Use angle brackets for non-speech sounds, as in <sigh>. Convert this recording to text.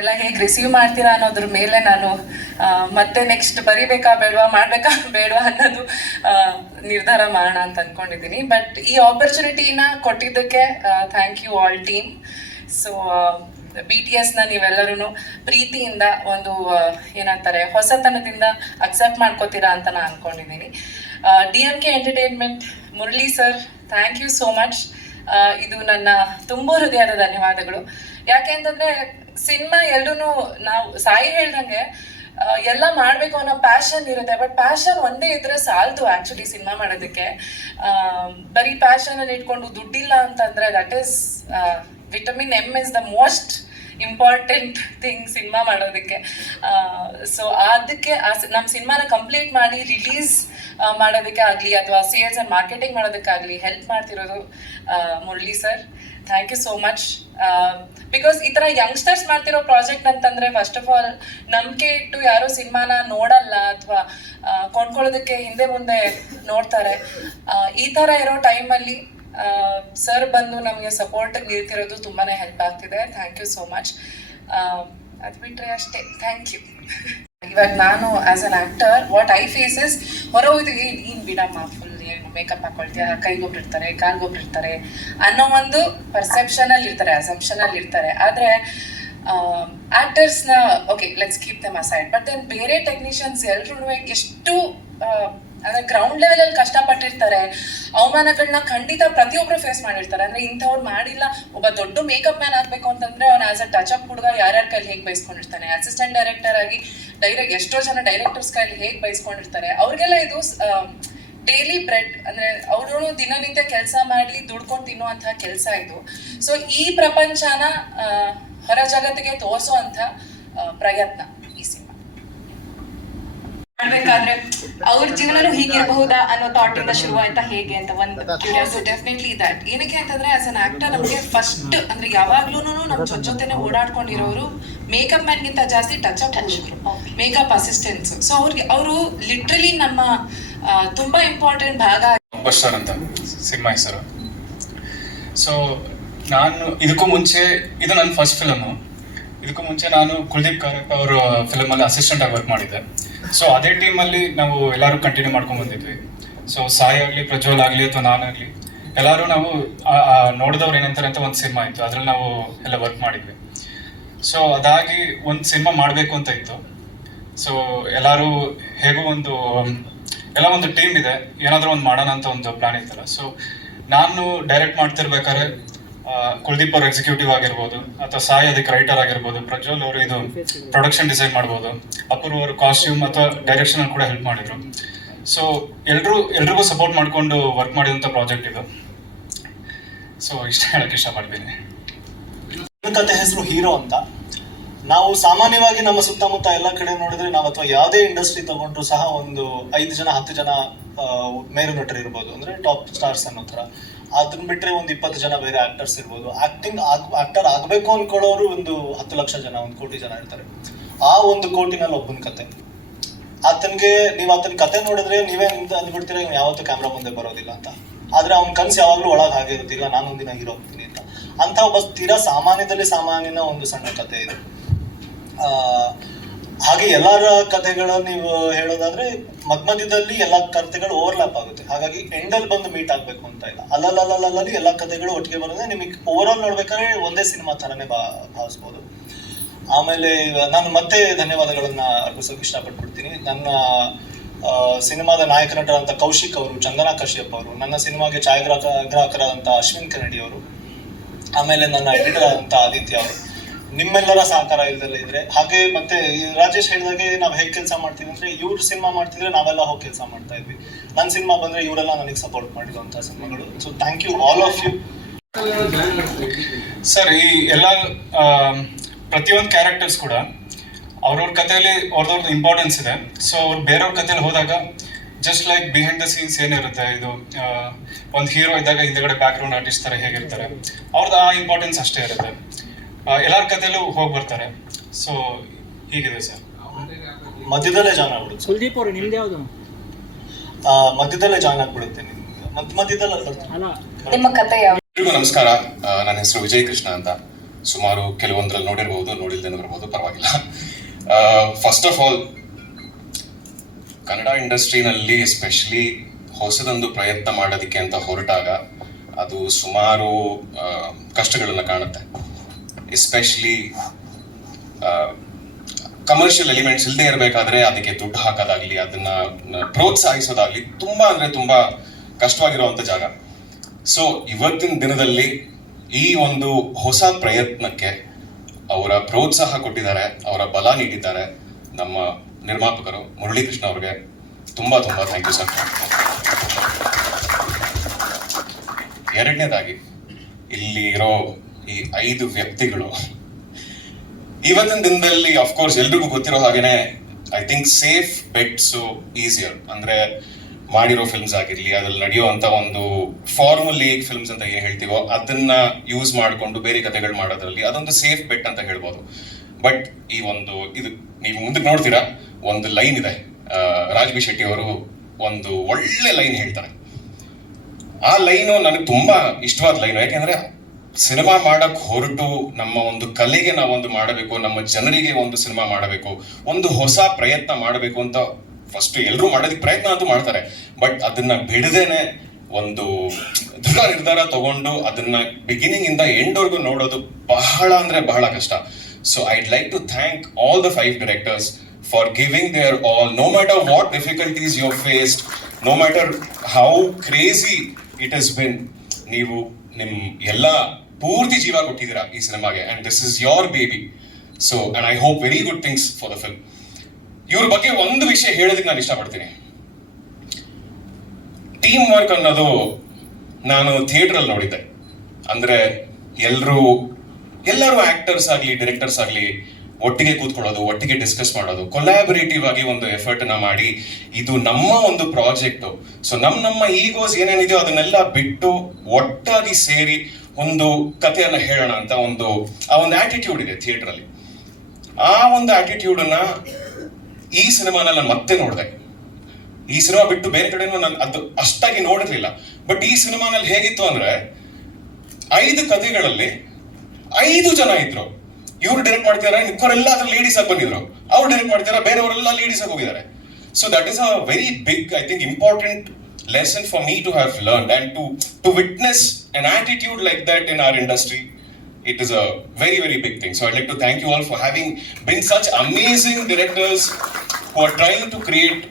ಎಲ್ಲ ಹೇಗೆ ರಿಸೀವ್ ಮಾಡ್ತೀರಾ ಅನ್ನೋದ್ರ ಮೇಲೆ ನಾನು ಮತ್ತೆ ನೆಕ್ಸ್ಟ್ ಬರಿಬೇಕಾ ಬೇಡವಾ, ಮಾಡ್ಬೇಕಾ <laughs> ಬೇಡವಾ ಅನ್ನೋದು ನಿರ್ಧಾರ ಮಾಡೋಣ ಅಂತ ಅನ್ಕೊಂಡಿದ್ದೀನಿ. ಬಟ್ ಈ ಆಪರ್ಚುನಿಟಿನ ಕೊಟ್ಟಿದ್ದಕ್ಕೆ thank you all team so B T ಎಸ್ನ ನೀವೆಲ್ಲರೂ ಪ್ರೀತಿಯಿಂದ ಒಂದು ಏನಂತಾರೆ, ಹೊಸತನದಿಂದ ಅಕ್ಸೆಪ್ಟ್ ಮಾಡ್ಕೋತೀರಾ ಅಂತ ನಾನು ಅನ್ಕೊಂಡಿದ್ದೀನಿ. D M K entertainment Murali sir thank you so much ಇದು ನನ್ನ ತುಂಬ ಹೃದಯದ ಧನ್ಯವಾದಗಳು. ಯಾಕೆ ಅಂತಂದ್ರೆ ಸಿನಿಮಾ ಎಲ್ಲೂ ನಾವು ಸಾಯಿ ಹೇಳ್ದಂಗೆ ಎಲ್ಲ ಮಾಡಬೇಕು ಅನ್ನೋ ಪ್ಯಾಷನ್ ಇರುತ್ತೆ. ಬಟ್ ಪ್ಯಾಷನ್ ಒಂದೇ ಇದ್ರೆ ಸಾಲದು ಆಕ್ಚುಲಿ ಸಿನಿಮಾ ಮಾಡೋದಕ್ಕೆ. ಬರೀ ಪ್ಯಾಷನ್ ಇಟ್ಕೊಂಡು ದುಡ್ಡಿಲ್ಲ ಅಂತಂದ್ರೆ that is vitamin M is the most important thing cinema ಮಾಡೋದಕ್ಕೆ. ಸೊ ಅದಕ್ಕೆ ನಮ್ಮ ಸಿನಿಮಾನ ಕಂಪ್ಲೀಟ್ ಮಾಡಿ ರಿಲೀಸ್ ಮಾಡೋದಕ್ಕೆ ಆಗಲಿ ಅಥವಾ ಸೇಲ್ಸ್ ಆ್ಯಂಡ್ ಮಾರ್ಕೆಟಿಂಗ್ ಮಾಡೋದಕ್ಕಾಗಲಿ ಹೆಲ್ಪ್ ಮಾಡ್ತಿರೋದು Murali sir thank you so much because ಈ ಥರ ಯಂಗ್ಸ್ಟರ್ಸ್ ಮಾಡ್ತಿರೋ ಪ್ರಾಜೆಕ್ಟ್ ಅಂತಂದರೆ ಫಸ್ಟ್ ಆಫ್ ಆಲ್ ನಂಬಿಕೆ ಇಟ್ಟು ಯಾರೋ ಸಿನಿಮಾನ ನೋಡಲ್ಲ ಅಥವಾ ಕೊಂಡ್ಕೊಳ್ಳೋದಕ್ಕೆ ಹಿಂದೆ ಮುಂದೆ ನೋಡ್ತಾರೆ. ಈ ಥರ ಇರೋ ಟೈಮಲ್ಲಿ ಸರ್ ಬಂದು ನಮಗೆ ಸಪೋರ್ಟ್ ನೀಡ್ತಿರೋದು ತುಂಬಾನೇ ಹೆಲ್ಪ್ ಆಗ್ತಿದೆ. ಥ್ಯಾಂಕ್ ಯು ಸೋ ಮಚ್ ಅದು ಬಿಟ್ರೆ ಅಷ್ಟೇ. ಥ್ಯಾಂಕ್ ಯು <laughs> ಇವಾಗ ನಾನು as an actor what I faces ಹೊರ ಹೋಗಿದ್ದೀವಿ ನೀನು ಬಿಡಮ್ಮ ಫುಲ್ ಏನು ಮೇಕಪ್ ಹಾಕೊಳ್ತೀಯ ಕೈಗೊಬ್ರು ಇರ್ತಾರೆ ಕಾಲ್ಗೊಬ್ರು ಇರ್ತಾರೆ ಅನ್ನೋ ಒಂದು ಪರ್ಸೆಪ್ಷನ್ ಅಲ್ಲಿ ಇರ್ತಾರೆ ಅಸಂಪ್ಷನ್ ಅಲ್ಲಿ ಇರ್ತಾರೆ. ಆದ್ರೆ ಆಕ್ಟರ್ಸ್ನ okay let's keep them aside but then ಬೇರೆ ಟೆಕ್ನಿಷಿಯನ್ಸ್ ಎಲ್ರೂ ಎಷ್ಟು ಅಂದ್ರೆ ಗ್ರೌಂಡ್ ಲೆವೆಲ್ ಅಲ್ಲಿ ಕಷ್ಟಪಟ್ಟಿರ್ತಾರೆ. ಅವಮಾನಗಳನ್ನ ಖಂಡಿತ ಪ್ರತಿಯೊಬ್ರು ಫೇಸ್ ಮಾಡಿರ್ತಾರೆ. ಅಂದ್ರೆ ಇಂಥವ್ರು ಮಾಡಿಲ್ಲ, ಒಬ್ಬ ದೊಡ್ಡ ಮೇಕಪ್ ಮ್ಯಾನ್ ಆಗ್ಬೇಕು ಅಂತಂದ್ರೆ ಅವ್ನ ಆಸ್ ಅ ಟಚ್ ಅಪ್ ಹುಡುಗ ಯಾರ್ಯಾರ ಕೈಲಿ ಹೇಗೆ ಬೈಸ್ಕೊಂಡಿರ್ತಾನೆ? ಅಸಿಸ್ಟೆಂಟ್ ಡೈರೆಕ್ಟರ್ ಆಗಿ ಡೈರೆಕ್ಟ್ ಎಷ್ಟೋ ಜನ ಡೈರೆಕ್ಟರ್ಸ್ ಕೈಲಿ ಹೇಗೆ ಬೈಸ್ಕೊಂಡಿರ್ತಾರೆ? ಅವ್ರಿಗೆಲ್ಲ ಇದು ಡೈಲಿ ಬ್ರೆಡ್ ಅಂದ್ರೆ ಅವರು ದಿನನಿತ್ಯ ಕೆಲಸ ಮಾಡಿ ದುಡ್ಕೊಂಡು ತಿನ್ನುವಂತಹ ಕೆಲಸ ಇದು. ಸೊ ಈ ಪ್ರಪಂಚನ ಹೊರ ಜಗತ್ತಿಗೆ ತೋರಿಸುವಂತ ಪ್ರಯತ್ನ. ಮಾಡ್ಬೇಕಾದ್ರೆ ಅವ್ರ ಜೀವನನೂ ಹೀಗಿರಬಹುದಾ ಅನ್ನೋ ಥಾಟ್ ಇಂದ ಶುರುವಾಯ್ತಾ ಹೇಗೆ ಅಂತ ಒಂದು ಕ್ಯೂರಿಯಾಸಿಟಿ ಡೆಫಿನೆಟ್ಲಿ ದಟ್ ಏನಕ್ಕೆ ಅಂತಂದ್ರೆ ಆಸ್ ಅನ್ ಆಕ್ಟರ್ ನಮಗೆ ಫಸ್ಟ್ ಅಂದ್ರೆ ಯಾವಾಗ್ಲೂ ನಮ್ ಜೊತೆ ಜೊತೆನೆ ಓಡಾಡ್ಕೊಂಡಿರೋರು ಮೇಕಪ್ ಮ್ಯಾನ್ಗಿಂತ ಜಾಸ್ತಿ ಟಚ್ ಅಪ್ ಹೋಗಿದ್ರು ಮೇಕಪ್ ಅಸಿಸ್ಟೆಂಟ್ಸ್ ಸೊ ಅವ್ರಿಗೆ ಅವರು ಲಿಟ್ರಲಿ ನಮ್ಮ ತುಂಬಾ ಇಂಪಾರ್ಟೆಂಟ್ ಭಾಗ ಬಸ್ಟರ್ ಅಂತ ಸಿನಿಮಾ ಹೆಸರು. ಸೊ ನಾನು ಇದಕ್ಕೂ ಮುಂಚೆ ಇದು ನನ್ನ ಫಸ್ಟ್ ಫಿಲಮು ಇದಕ್ಕೂ ಮುಂಚೆ ನಾನು ಕುಲ್ದೀಪ್ ಕಾರಪ್ಪ ಅವರ ಫಿಲಮಲ್ಲಿ ಅಸಿಸ್ಟೆಂಟ್ ಆಗಿ ವರ್ಕ್ ಮಾಡಿದ್ದೆ. ಸೊ ಅದೇ ಟೀಮಲ್ಲಿ ನಾವು ಎಲ್ಲರೂ ಕಂಟಿನ್ಯೂ ಮಾಡ್ಕೊಂಡು ಬಂದಿದ್ವಿ. ಸೊ ಸಾಯಿ ಆಗಲಿ, ಪ್ರಜ್ವಲ್ ಆಗಲಿ ಅಥವಾ ನಾನಾಗಲಿ ಎಲ್ಲರೂ ನಾವು ನೋಡಿದವ್ರು ಏನಂತಾರೆ ಅಂತ ಒಂದು ಸಿನಿಮಾ ಇತ್ತು. ಅದ್ರಲ್ಲಿ ನಾವು ಎಲ್ಲ ವರ್ಕ್ ಮಾಡಿದ್ವಿ. ಸೊ ಅದಾಗಿ ಒಂದು ಸಿನಿಮಾ ಮಾಡಬೇಕು ಅಂತ ಇತ್ತು. ಸೊ ಎಲ್ಲರೂ ಹೇಗೂ ಒಂದು, ಎಲ್ಲ ಒಂದು ಟೀಮ್ ಇದೆ. ಏನಾದರೂ ಒಂದು ಮಾಡೋಣ ಅಂತ ಒಂದು ಪ್ಲಾನ್ ಇತ್ತಲ್ಲ. ಸೊ ನಾನು ಡೈರೆಕ್ಟ್ ಮಾಡ್ತಿರ್ಬೇಕಾದ್ರೆ ಕುಲ್ದೀಪ್ ಅವ್ರ ಎಕ್ಸಿಕ್ಯೂಟಿವ್ ಆಗಿರ್ಬೋದು, ಅಥವಾ ಸಾಯಿ ಅದಕ್ಕೆ ರೈಟರ್ ಆಗಿರ್ಬೋದು, ಪ್ರಜ್ವಲ್ ಅವರು ಇದು ಪ್ರೊಡಕ್ಷನ್ ಡಿಸೈನ್ ಮಾಡ್ಬೋದು, ಅಪೂರ್ವ ಅವರು ಕಾಸ್ಟ್ಯೂಮ್ ಅಥವಾ ಡೈರೆಕ್ಷನ್ ಕೂಡ ಹೆಲ್ಪ್ ಮಾಡಿದ್ರು. ಸೊ ಎಲ್ರೂ, ಎಲ್ರಿಗೂ ಸಪೋರ್ಟ್ ಮಾಡಿಕೊಂಡು ವರ್ಕ್ ಮಾಡಿದಂಥ ಪ್ರಾಜೆಕ್ಟ್ ಇದು. ಸೊ ಇಷ್ಟ ಹೇಳಕ್ಕೆ ಇಷ್ಟಪಡ್ತೀನಿ. ಕತೆ ಹೆಸರು ಹೀರೋ ಅಂತ. ನಾವು ಸಾಮಾನ್ಯವಾಗಿ ನಮ್ಮ ಸುತ್ತಮುತ್ತ ಎಲ್ಲ ಕಡೆ ನೋಡಿದ್ರೆ ನಾವು ಅಥವಾ ಯಾವುದೇ ಇಂಡಸ್ಟ್ರಿ ತಗೊಂಡ್ರು ಸಹ ಒಂದು ಐದು ಜನ, ಹತ್ತು ಜನ ಮೇರು ನಟರು ಇರ್ಬೋದು. ಅಂದ್ರೆ ಟಾಪ್ ಸ್ಟಾರ್ಸ್ ಅನ್ನೋ ಥರ. ಅದನ್ನ ಬಿಟ್ರೆ ಒಂದು ಇಪ್ಪತ್ತು ಜನ ಬೇರೆ ಆಕ್ಟರ್ಸ್ ಇರ್ಬೋದು. ಆಕ್ಟಿಂಗ್ ಆಕ್ಟರ್ ಆಗಬೇಕು ಅನ್ಕೊಳ್ಳೋರು ಒಂದು ಹತ್ತು ಲಕ್ಷ ಜನ, ಒಂದು ಕೋಟಿ ಜನ ಇರ್ತಾರೆ. ಆ ಒಂದು ಕೋಟಿನಲ್ಲಿ ಒಬ್ಬನ ಕತೆ. ಆತನಿಗೆ, ನೀವು ಆತನ ಕತೆ ನೋಡಿದ್ರೆ ನೀವೇ ಅಂದ್ಬಿಡ್ತೀರ ಯಾವತ್ತೂ ಕ್ಯಾಮ್ರಾ ಮುಂದೆ ಬರೋದಿಲ್ಲ ಅಂತ. ಆದ್ರೆ ಅವ್ನ ಕನ್ಸು ಯಾವಾಗಲೂ ಒಳಗೆ ಹಾಗೆ ನಾನು ಒಂದಿನ ಹೀರೋ ಹೋಗ್ತೀನಿ ಅಂತ. ಅಂತ ಒಬ್ಬ ತೀರಾ ಸಾಮಾನ್ಯದಲ್ಲಿ ಸಾಮಾನ್ಯನ ಒಂದು ಸಣ್ಣ ಕತೆ ಇದು. ಹಾಗೆ ಎಲ್ಲರ ಕಥೆಗಳು ನೀವು ಹೇಳೋದಾದ್ರೆ ಮಧ್ಯ ಮಧ್ಯದಲ್ಲಿ ಎಲ್ಲ ಕಥೆಗಳು ಓವರ್ಲ್ಯಾಪ್ ಆಗುತ್ತೆ. ಹಾಗಾಗಿ ಎಂಡಲ್ ಬಂದು ಮೀಟ್ ಆಗ್ಬೇಕು ಅಂತ ಇಲ್ಲ. ಅಲ್ಲಲ್ಲಲ್ಲಲ್ಲಿ ಎಲ್ಲ ಕಥೆಗಳು ಒಟ್ಟಿಗೆ ಬರೋದ್ರೆ ನಿಮಗೆ ಓವರ್ ಆಲ್ ನೋಡ್ಬೇಕಾದ್ರೆ ಒಂದೇ ಸಿನಿಮಾ ತರನೇ ಭಾವಿಸ್ಬೋದು. ಆಮೇಲೆ ನಾನು ಮತ್ತೆ ಧನ್ಯವಾದಗಳನ್ನ ಅರ್ಪಿಸೋಕೆ ಇಷ್ಟಪಟ್ಬಿಡ್ತೀನಿ. ನನ್ನ ಸಿನಿಮಾದ ನಾಯಕ ನಟರಂತ ಕೌಶಿಕ್ ಅವರು, ಚಂದನಾ ಕಶ್ಯಪ್ ಅವರು, ನನ್ನ ಸಿನಿಮಾಗೆ ಛಾಯಾಗ್ರಾಹಕ, ಗ್ರಾಹಕರಾದಂಥ ಅಶ್ವಿನ್ ಕನ್ನಡಿ ಅವರು ಆಮೇಲೆ ನನ್ನ ಎಡಿಟರ್ ಆದಂಥ ಆದಿತ್ಯ ಅವರು ನಿಮ್ಮೆಲ್ಲರ ಸಹಕಾರ ಇಲ್ದಲ್ಲ ಇದ್ರೆ, ಹಾಗೆ ಮತ್ತೆ ರಾಜೇಶ್ ಹೇಳಿದಾಗೆ ನಾವು ಹೇಗ್ ಕೆಲಸ ಮಾಡ್ತೀವಿ ಅಂದ್ರೆ, ಇವ್ರ ಸಿನಿಮಾ ಮಾಡ್ತಿದ್ರೆ ನಾವೆಲ್ಲ ಹೋಗಿ ಕೆಲಸ ಮಾಡ್ತಾ ಇದ್ವಿ. ನನ್ ಸಿನಿಮಾ ಬಂದ್ರೆ ಇವರೆಲ್ಲ ನನಗೆ ಸಪೋರ್ಟ್ ಮಾಡಿರುವಂತಹ ಸಿನಿಮಾಗಳು. So thank you all of you sir, ಈ ಎಲ್ಲ ಪ್ರತಿಯೊಂದು ಕ್ಯಾರೆಕ್ಟರ್ಸ್ ಕೂಡ ಅವ್ರವ್ರ ಕಥೆಯಲ್ಲಿ ಅವ್ರದವ್ರದ್ದು ಇಂಪಾರ್ಟೆನ್ಸ್ ಇದೆ. ಸೊ ಅವ್ರು ಬೇರೆಯವ್ರ ಕಥೆಯಲ್ಲಿ ಹೋದಾಗ just like behind the scenes ಏನಿರುತ್ತೆ, ಇದು ಒಂದು ಹೀರೋ ಇದ್ದಾಗ ಹಿಂದೆಗಡೆ ಬ್ಯಾಕ್ಗ್ರೌಂಡ್ ಆರ್ಟಿಸ್ಟ್ ಥರ ಹೇಗಿರ್ತಾರೆ ಅವ್ರದ್ದು ಆ ಇಂಪಾರ್ಟೆನ್ಸ್ ಅಷ್ಟೇ ಇರುತ್ತೆ. ಎಲ್ಲರ ಕಥೆಯಲ್ಲೂ ಹೋಗಿ ಬರ್ತಾರೆ. ಸೊ ಹೀಗಿದೆ ಸರ್. ಮಧ್ಯದಲ್ಲೇ ಜಾಯ್ನ್ ಆಗ್ಬಿಡುತ್ತೆ. ಕುಲ್ದೀಪ್ ಅವರು ನಿಮ್ದು ಯಾವುದು? ಆ, ಮಧ್ಯದಲ್ಲೇ ಜಾಯ್ನ್ ಆಗ್ಬಿಡುತ್ತೆ ನಿಮ್ಗೆ ಮಧ್ಯ ಮಧ್ಯದಲ್ಲಿ ಅಲ್ಲಿ ಬರ್ತಾರೆ. ಅಲ್ಲ. ನಿಮ್ಮ ಕತೆ ಯಾವ ಎಲ್ರಿಗೂ ನಮಸ್ಕಾರ. ಆ, ನನ್ನ ಹೆಸರು ವಿಜಯ್ ಕೃಷ್ಣ ಅಂತ. ಸುಮಾರು ಕೆಲವೊಂದ್ರಲ್ಲಿ ನೋಡಿರ್ಬೋದು ನೋಡಿಲ್ದೇನೂ ಇರ್ಬೋದು ಪರವಾಗಿಲ್ಲ. ಫಸ್ಟ್ ಆಫ್ ಆಲ್ ಕನ್ನಡ ಇಂಡಸ್ಟ್ರಿನಲ್ಲಿ ಎಸ್ಪೆಷಲಿ ಹೊಸದೊಂದು ಪ್ರಯತ್ನ ಮಾಡೋದಕ್ಕೆ ಅಂತ ಹೊರಟಾಗ ಅದು ಸುಮಾರು ಕಷ್ಟಗಳೆಲ್ಲ ಕಷ್ಟಗಳನ್ನ ಕಾಣುತ್ತೆ. ಎಸ್ಪೆಷಲಿ ಕಮರ್ಷಿಯಲ್ ಎಲಿಮೆಂಟ್ಸ್ ಇಲ್ಲದೆ ಇರಬೇಕಾದ್ರೆ ಅದಕ್ಕೆ ದುಡ್ಡು ಹಾಕೋದಾಗ್ಲಿ, ಅದನ್ನ ಪ್ರೋತ್ಸಾಹಿಸೋದಾಗ್ಲಿ ತುಂಬಾ ಅಂದ್ರೆ ತುಂಬಾ ಕಷ್ಟವಾಗಿರುವಂತ ಜಾಗ. ಸೊ ಇವತ್ತಿನ ದಿನದಲ್ಲಿ ಈ ಒಂದು ಹೊಸ ಪ್ರಯತ್ನಕ್ಕೆ ಅವರ ಪ್ರೋತ್ಸಾಹ ಕೊಟ್ಟಿದ್ದಾರೆ, ಅವರ ಬಲ ನೀಡಿದ್ದಾರೆ ನಮ್ಮ ನಿರ್ಮಾಪಕರು ಮುರಳೀಕೃಷ್ಣ ಅವ್ರಿಗೆ ತುಂಬಾ ತುಂಬಾ ಥ್ಯಾಂಕ್ ಯು ಸರ್ ಎರಡನೇದಾಗಿ ಇಲ್ಲಿ ಇರೋ ಈ ಐದು ವ್ಯಕ್ತಿಗಳು. ಇವತ್ತಿನ ದಿನದಲ್ಲಿ ಅಫ್ಕೋರ್ಸ್ ಎಲ್ರಿಗೂ ಗೊತ್ತಿರೋ ಹಾಗೇನೆ I think safe bets easier ಅಂದ್ರೆ ಮಾಡಿರೋ ಫಿಲ್ಮ್ಸ್ ಆಗಿರ್ಲಿ, ಅದ್ರಲ್ಲಿ ನಡೆಯುವಂತ ಒಂದು ಫಾರ್ಮುಲೇಕ್ ಫಿಲ್ಮ್ಸ್ ಅಂತ ಏನ್ ಹೇಳ್ತೀವೋ, ಅದನ್ನ ಯೂಸ್ ಮಾಡಿಕೊಂಡು ಬೇರೆ ಕಥೆಗಳು ಮಾಡೋದ್ರಲ್ಲಿ ಅದೊಂದು ಸೇಫ್ ಬೆಟ್ ಅಂತ ಹೇಳ್ಬೋದು. ಬಟ್ ಈ ಒಂದು, ಇದು ನೀವು ಮುಂದಕ್ಕೆ ನೋಡ್ತೀರಾ, ಒಂದು ಲೈನ್ ಇದೆ. ರಾಜ್ಬಿ ಶೆಟ್ಟಿ ಅವರು ಒಂದು ಒಳ್ಳೆ ಲೈನ್ ಹೇಳ್ತಾರೆ. ಆ ಲೈನು ನನಗೆ ತುಂಬಾ ಇಷ್ಟವಾದ ಲೈನು ಯಾಕೆಂದ್ರೆ ಸಿನಿಮಾ ಮಾಡಕ್ ಹೊರಟು ನಮ್ಮ ಒಂದು ಕಲೆಗೆ ನಾವೊಂದು ಮಾಡಬೇಕು, ನಮ್ಮ ಜನರಿಗೆ ಒಂದು ಸಿನಿಮಾ ಮಾಡಬೇಕು, ಒಂದು ಹೊಸ ಪ್ರಯತ್ನ ಮಾಡಬೇಕು ಅಂತ ಫಸ್ಟ್ ಎಲ್ಲರೂ ಮಾಡೋದಕ್ಕೆ ಪ್ರಯತ್ನ ಅಂತೂ ಮಾಡ್ತಾರೆ. ಬಟ್ ಅದನ್ನ ಬಿಡದೇನೆ ಒಂದು ದೃಢ ನಿರ್ಧಾರ ತಗೊಂಡು ಅದನ್ನ ಬಿಗಿನಿಂಗ್ ಇಂದ ಎಂಡ್ ವರ್ಗು ನೋಡೋದು ಬಹಳ ಅಂದ್ರೆ ಬಹಳ ಕಷ್ಟ. So I'd like to thank all the five directors for giving their all no matter what difficulties you faced no matter how crazy it has been ನೀವು ನಿಮ್ಮ ಎಲ್ಲ ಪೂರ್ತಿ ಜೀವ ಕೊಟ್ಟಿದ್ದೀರಾ ಈ ಸಿನಿಮಾಗೆ and this is your baby so and I hope very good things for the film ಇವ್ರ ಬಗ್ಗೆ ಒಂದು ವಿಷಯ ಹೇಳೋದಕ್ಕೆ ನಾನು ಇಷ್ಟಪಡ್ತೀನಿ. ಟೀಮ್ ವರ್ಕ್ ಅನ್ನೋದು ನಾನು ಥಿಯೇಟರ್ ಅಲ್ಲಿ ನೋಡಿದ್ದೆ. ಅಂದ್ರೆ ಎಲ್ಲರೂ ಎಲ್ಲರೂ ಆಕ್ಟರ್ಸ್ ಆಗಲಿ ಡೈರೆಕ್ಟರ್ಸ್ ಆಗಲಿ ಒಟ್ಟಿಗೆ ಕೂತ್ಕೊಳ್ಳೋದು, ಒಟ್ಟಿಗೆ ಡಿಸ್ಕಸ್ ಮಾಡೋದು ಕೊಲ್ಯಾಬರೇಟಿವ್ ಆಗಿ ಒಂದು ಎಫರ್ಟ್ನ ಮಾಡಿ ಇದು ನಮ್ಮ ಒಂದು ಪ್ರಾಜೆಕ್ಟ್ ಸೊ ನಮ್ಮ ನಮ್ಮ ಈಗೋಸ್ ಏನೇನಿದೆಯೋ ಅದನ್ನೆಲ್ಲ ಬಿಟ್ಟು ಒಟ್ಟಾಗಿ ಸೇರಿ ಒಂದು ಕಥೆಯನ್ನ ಹೇಳೋಣ ಅಂತ ಒಂದು, ಆ ಒಂದು ಆಟಿಟ್ಯೂಡ್ ಇದೆ ಥಿಯೇಟರ್ ಅಲ್ಲಿ. ಆ ಒಂದು ಆಟಿಟ್ಯೂಡ್ ಅನ್ನ ಈ ನಾನು ಮತ್ತೆ ನೋಡಿದೆ. ಈ ಸಿನಿಮಾ ಬಿಟ್ಟು ಬೇರೆ ಕಡೆ ನಾನು ಅದು ಅಷ್ಟಾಗಿ ನೋಡಿರ್ಲಿಲ್ಲ. ಬಟ್ ಈ ಸಿನಿಮಾನಲ್ಲಿ ಹೇಗಿತ್ತು ಅಂದ್ರೆ, ಐದು ಕಥೆಗಳಲ್ಲಿ ಐದು ಜನ ಇದ್ರು. ಇವ್ರು ಡೈರೆಕ್ಟ್ ಮಾಡ್ತಿದಾರೆ, ಇವರೆಲ್ಲ ಅದ್ರ ಲೇಡೀಸ್ ಆಗಿ ಬಂದಿದ್ರು. ಅವ್ರು ಡೈರೆಕ್ಟ್ ಮಾಡ್ತಿದಾರೆ, ಬೇರೆಯವರೆಲ್ಲ ಲೇಡೀಸ್ ಆಗಿ ಹೋಗಿದ್ದಾರೆ. So that is a very big I think important lesson for me to have learn and to to witness an attitude like that in our industry, it is a very, very big thing. So I'd like to thank you all for having been such amazing directors who are trying to create